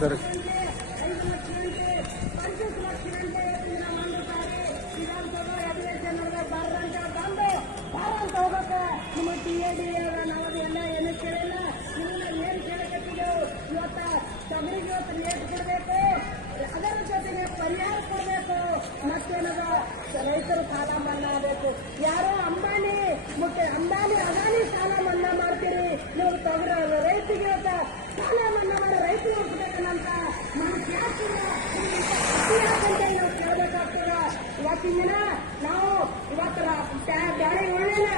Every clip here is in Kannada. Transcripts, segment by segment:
ಸರ್ ಅದರ ಜೊತೆಗೆ ಪರಿಹಾರ ಕೊಡಬೇಕು. ಮತ್ತೇನದ? ರೈತರು ಸಾಲ ಮನ್ನಾ ಆಗಬೇಕು. ಯಾರೋ ಅಂಬಾನಿ ಮುಖ್ಯ ಅಂಬಾನಿ, ಅದಾನಿ ಸಾಲ ಮನ್ನಾ ಮಾಡ್ತೀರಿ. ನೀವು ತಗ್ರ ರೈತಿಗೆ ಇವತ್ತ ಸಾಲ ಮನ್ನಾ ಮಾಡಿ ರೈತರು ಹುಡ್ಬೇಕನ್ನಂತ ನಮ್ಗೆ ಯಾಕಿಲ್ಲ ಯಾಕಂತ ನಾವು ಕೇಳಬೇಕಾಗ್ತದ ಇವತ್ತಿನ ದಿನ ನಾವು ಇವತ್ತರ ಬ್ಯಾಳೆ ಉಳಿಯಲ್ಲ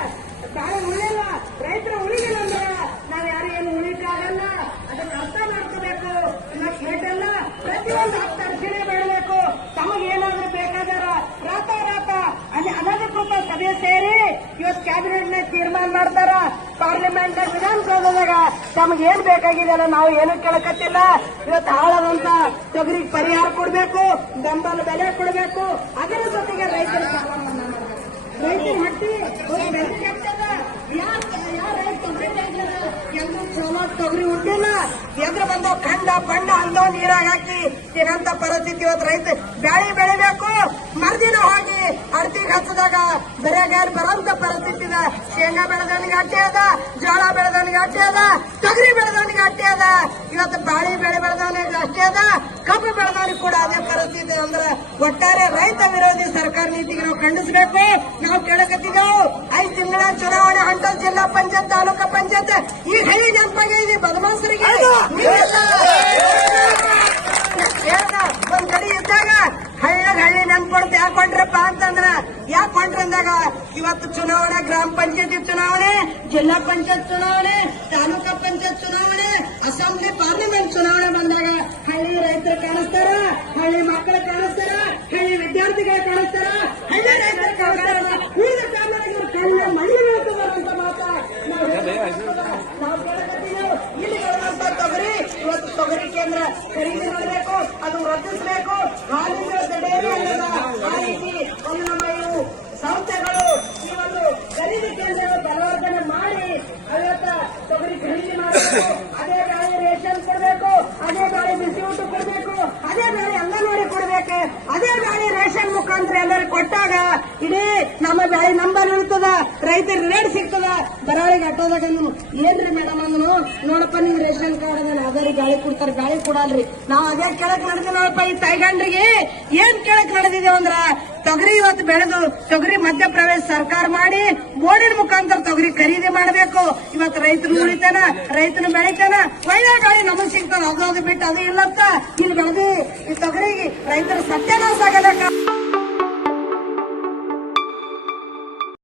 ಬ್ಯಾಳೆ ಉಳಿಯಲ್ಲ ರೈತರ ಉಳಿಲಿಲ್ಲ ಅಂದ್ರೆ ನಾವ್ ಯಾರು ಏನು ಉಳಿಕಾಗಲ್ಲ ಅದನ್ನ ಅರ್ಥ ಮಾಡ್ಕೋಬೇಕು ನಮ್ಮ ಸ್ಟೇಟಲ್ಲ ಪ್ರತಿಯೊಂದು ಹತ್ತು ಅರ್ಚನೆ ಬೆಳಬೇಕು ತಮಗೇನಾದ್ರೂ ಬೇಕಾದಾರ ರಾತ ರಾತ ಅಲ್ಲಿ ಅನಧಿಕೃತ ಸಭೆ ಸೇರಿ ಇವತ್ತು ಕ್ಯಾಬಿನೆಟ್ನ ತೀರ್ಮಾನ ಮಾಡ್ತಾರ ಪಾರ್ಲಿಮೆಂಟ್ ವಿಧಾನಸೌಧದಾಗ ತಮಗೆ ಏನ್ ಬೇಕಾಗಿದೆಯಲ್ಲ ನಾವು ಏನು ಕೇಳಕತ್ತಿಲ್ಲ. ಇವತ್ತು ಹಾಳದಂತ ತೊಗರಿಗೆ ಪರಿಹಾರ ಕೊಡಬೇಕು, ಬೆಂಬಲ ಬೆಲೆ ಕೊಡಬೇಕು. ಅದರ ಜೊತೆಗೆ ರೈತರ ರೈತರ ಹಟ್ಟಿ ತೊಗರಿ ಉಂಟಿಲ್ಲ ಎದ್ರ ಬಂದು ಖಂಡ ಬಂಡ ಅಂದೋ ನೀರಾಗ ಹಾಕಿ ಏನಂತ ಪರಿಸ್ಥಿತಿ ಇವತ್ತು ರೈತ ಬ್ಯಾಳಿ ಬೆಳಿಬೇಕು. ಮರ್ದಿನ ಹೋಗಿ ಅಡ್ತಿಗೆ ಹಚ್ಚದಾಗ ಬೆರೆಗಾರ ಬರೋಂತ ಇದೆ ಶೇಂಗಾ ಬೆಳೆದವನಿಗೆ ಅಟ್ಟಿ ಅದ ಜೋಳ ಬೆಳೆದವನಿಗೆ ಅಟ್ಟೆ ಅದ ತೊಗರಿ ಬೆಳೆದವನಿಗೆ ಅಟ್ಟಿ ಅದ ಇವತ್ತು ಬಾಳಿ ಬೆಳೆ ಬೆಳೆದವನಿಗೆ ಅಷ್ಟೇ ಅದ ಕಬ್ಬು ಬೆಳೆದವನಿಗೆ ಕೂಡ ಅದೇ ಪರಿಸ್ಥಿತಿ ಅಂದ್ರೆ ಒಟ್ಟಾರೆ ರೈತ ವಿರೋಧಿ ಸರ್ಕಾರ ನೀತಿಗೆ ನಾವು ಖಂಡಿಸಬೇಕು. ನಾವು ಕೇಳಕತ್ತಿದ್ದೆವು. ಐದು ತಿಂಗಳ ಚುನಾವಣೆ ಹಂತ ಜಿಲ್ಲಾ ಪಂಚಾಯತ್ ತಾಲೂಕಾ ಪಂಚಾಯತ್. ಈ ಹಳ್ಳಿ ನೆನಪಾಗಿದೆ ಬದಮಾಸರಿಗೆ ಒಂದ್ ಕಡೆ ಇದ್ದಾಗ ಹಳ್ಳಗ್ ಹಳ್ಳಿ ನೆನ್ಪಡ್ತು. ಯಾಕೆ ಕೊಂಡ್ರಪ್ಪ ಅಂತಂದ್ರ ಯಾಕೆ ಕೊಂಡ್ರಂದಾಗ ಇವತ್ತು ಚುನಾವಣೆ ಗ್ರಾಮ ಪಂಚಾಯತಿ ಚುನಾವಣೆ ಜಿಲ್ಲಾ ಪಂಚಾಯತ್ ಚುನಾವಣೆ ತಾಲೂಕಾ ಪಂಚಾಯತ್ ಚುನಾವಣೆ ಅಸೆಂಬ್ಲಿ ಪಾರ್ಲಿಮೆಂಟ್ ಚುನಾವಣೆ ಬಂದಾಗ ಹಳ್ಳಿ ರೈತರು ಕಾಣಿಸ್ತಾರ ಹಳ್ಳಿ ಮಕ್ಕಳು ಕಾಣಿಸ್ತಾರ ಹಳ್ಳಿ ವಿದ್ಯಾರ್ಥಿಗಳು ಕಾಣಿಸ್ತಾರ ಹಳ್ಳಿ ರೈತರು ಕಾಣಿಸ್ತಾರ ಉಳಿದ ಬೀಳ್ತದಂತ ಮಾತ. ನಾವು ಕೇಳಕತ್ತೀವಿ ಇಲ್ಲಿ ತೊಗರಿ ಇವತ್ತು ತೊಗರಿ ಕೇಂದ್ರ ಖರೀದಿ ಮಾಡಬೇಕು ಅದು ರಚಿಸಬೇಕು ಹಾಲಿನ ಡೇರಿ ಅನ್ನಲ್ಲ ಆ ರೀತಿ ಒಂದು ನಮ್ಮ ಇವು ಸಂಸ್ಥೆಗಳು ಈ ಒಂದು ಖರೀದಿ ಕೇಂದ್ರಗಳು ಬಲವರ್ಧನೆ ಮಾಡಿ ಐವತ್ತ ತೊಗರಿ ಖರೀದಿ ಮಾಡಬೇಕು ಅದೇ ಗಾಳಿ ರೇಷನ್ ಕೊಡಬೇಕು ಅದೇ ಗಾಳಿ ಬಿಸಿ ಊಟ ಕೊಡಬೇಕು ಅದೇ ಗಾಳಿ ಎಲ್ಲ ನೋಡಿ ಕೊಡಬೇಕು ಅದೇ ಗಾಳಿ ರೇಷನ್ ಮುಖಾಂತರ ಎಲ್ಲರೂ ಕೊಟ್ಟಾಗ ಇಡೀ ನಮ್ಮ ಬೆಳೆ ನಂಬರ್ ಇರ್ತದ ರೈತರ ರೇಟ್ ಸಿಗ್ತದ ಬರಾಳಿಗೆ ಆಟೋದಾಗ ಏನ್ರಿ ಮೇಡಮ್ ಅಂದ್ರು ನೋಡಪ್ಪ ನಿಮ್ ರೇಷನ್ ಕಾರ್ಡ್ ಅದ ಅದರಿ ಗಾಳಿ ಕೊಡ್ತಾರೆ, ಗಾಳಿ ಕೊಡಲ್ರಿ. ನಾವು ಅದೇ ಕೆಳಕ್ ನಡೆದ ನೋಡಪ್ಪ, ಈ ತಾಯ್ಗಂಡ್ರಿಗೆ ಏನ್ ಕೇಳಕ್ ನಡೆದಿದ್ದೇವೆ ಅಂದ್ರ, ತೊಗರಿ ಇವತ್ತು ಬೆಳೆದು, ತೊಗರಿ ಮಧ್ಯಪ್ರವೇಶ ಸರ್ಕಾರ ಮಾಡಿ, ಬೋರ್ಡಿನ ಮುಖಾಂತರ ತೊಗರಿ ಖರೀದಿ ಮಾಡಬೇಕು. ಇವತ್ತು ರೈತರು ಉಳಿತಾನ, ರೈತನು ಬೆಳಿತಾನ. ಒಳ್ಳೆ ಗಾಳಿ ನಮಗ್ ಸಿಗ್ತಾನ ಅದು ಬಿಟ್ಟು ಅದು ಇಲ್ಲಂತ. ಇಲ್ಲಿ ಬೆಳೆದು, ಈ ತೊಗರಿ ರೈತರ ಸತ್ಯನಾಶ ಆಗಲ್ಲ